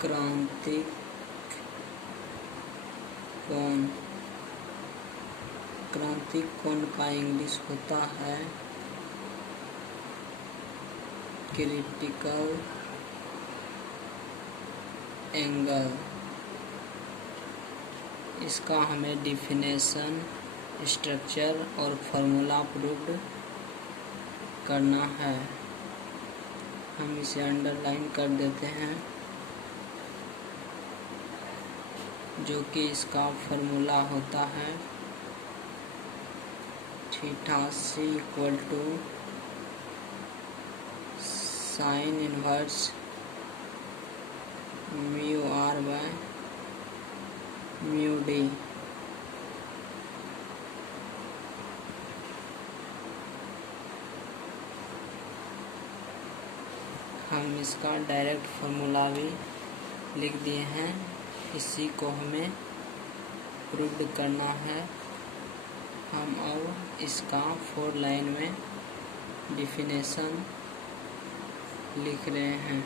क्रांतिक कोण। क्रांतिक कोण का इंग्लिश होता है क्रिटिकल एंगल। इसका हमें डिफिनेशन, स्ट्रक्चर और फॉर्मूला प्रूव करना है। हम इसे अंडरलाइन कर देते हैं, जो कि इसका फॉर्मूला होता है theta C equal to sine inverse mu R by mu D. हम इसका डायरेक्ट फॉर्मूला भी लिख दिए हैं। इसी को हमें प्रूव करना है। हम अब इसका 4 लाइन में डिफिनेशन लिख रहे हैं।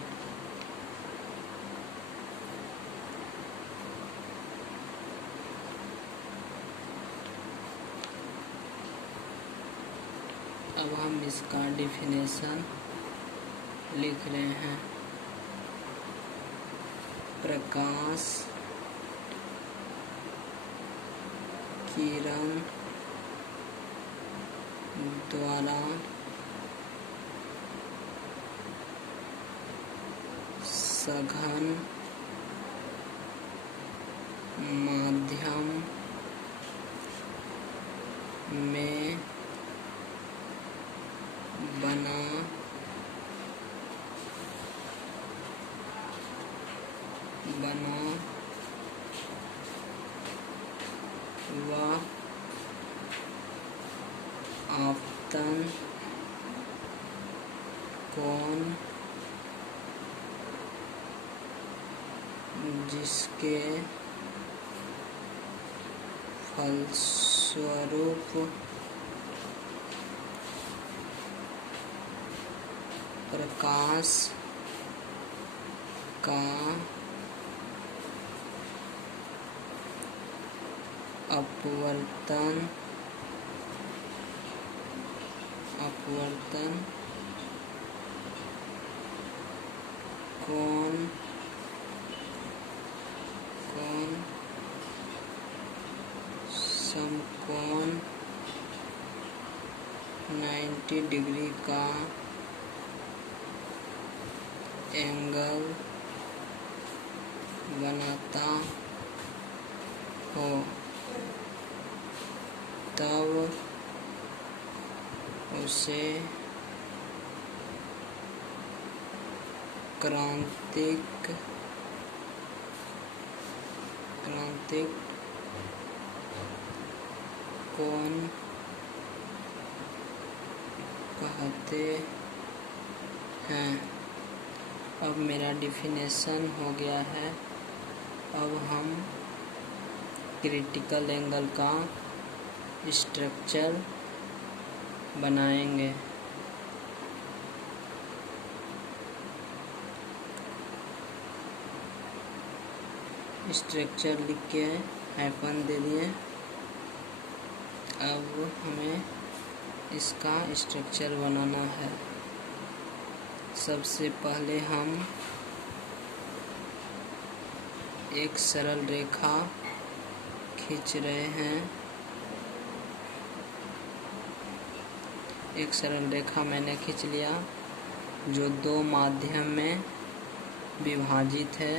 अब हम इसका डिफिनेशन लिख रहे हैं। प्रकाश किरण द्वारा सघन माध्यम में बना वह आपतन कोण जिसके फलस्वरूप प्रकाश का अपवर्तन कोण समकोण 90 डिग्री का एंगल बनाता हो, तब उसे क्रांतिक कोण कहते हैं। अब मेरा डिफिनेशन हो गया है। अब हम क्रिटिकल एंगल का स्ट्रक्चर बनाएंगे। स्ट्रक्चर लिख के हाइफन दे दिए। अब हमें इसका स्ट्रक्चर बनाना है। सबसे पहले हम एक सरल रेखा खींच रहे हैं। एक सरल रेखा मैंने खींच लिया, जो 2 माध्यम में विभाजित है।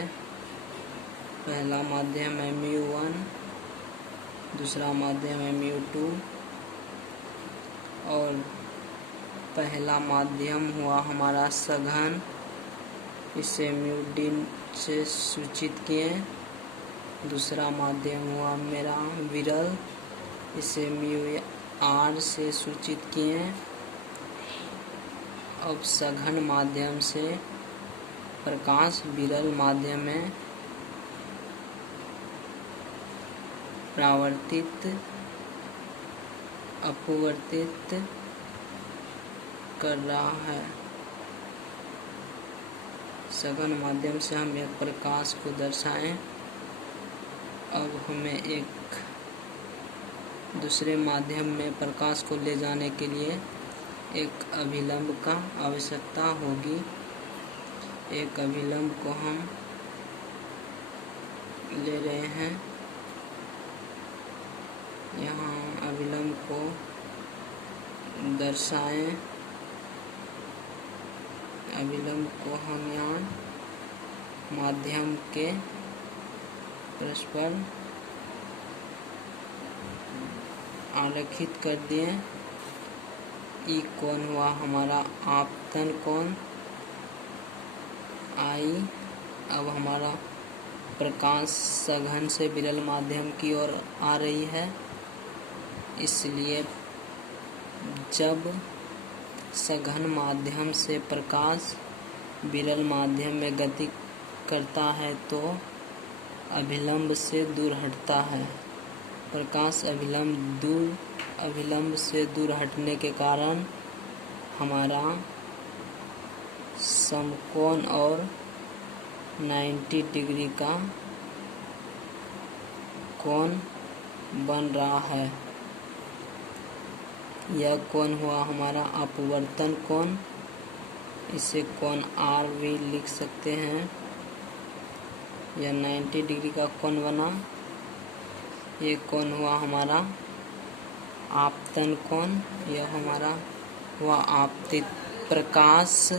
पहला माध्यम है μ1, दूसरा माध्यम है μ2, और पहला माध्यम हुआ हमारा सघन, इसे μd से सूचित किए। दूसरा माध्यम हुआ मेरा विरल, इसे μr से सूचित किए। अब सघन माध्यम से प्रकाश विरल माध्यम में अपवर्तित कर रहा है। सघन माध्यम से हम एक प्रकाश को दर्शाएं। अब हमें एक दूसरे माध्यम में प्रकाश को ले जाने के लिए एक अभिलंब का आवश्यकता होगी। एक अभिलंब को हम ले रहे हैं। यहाँ अभिलंब को दर्शाएं। अभिलंब को हम यहाँ माध्यम के परस्पर आलेखित कर दिए। ई कोण हुआ हमारा आपतन कोण आई। अब हमारा प्रकाश सघन से विरल माध्यम की ओर आ रही है, इसलिए जब सघन माध्यम से प्रकाश विरल माध्यम में गति करता है तो अभिलंब से दूर हटता है। प्रकाश अभिलंब से दूर हटने के कारण हमारा समकोण और 90 डिग्री का कोण बन रहा है। यह कोण हुआ हमारा अपवर्तन कोण। इसे कोण R भी लिख सकते हैं। यह 90 डिग्री का कोण बना। ये कोण हुआ हमारा आपतन कोण। यह हमारा हुआ आपतित प्रकाश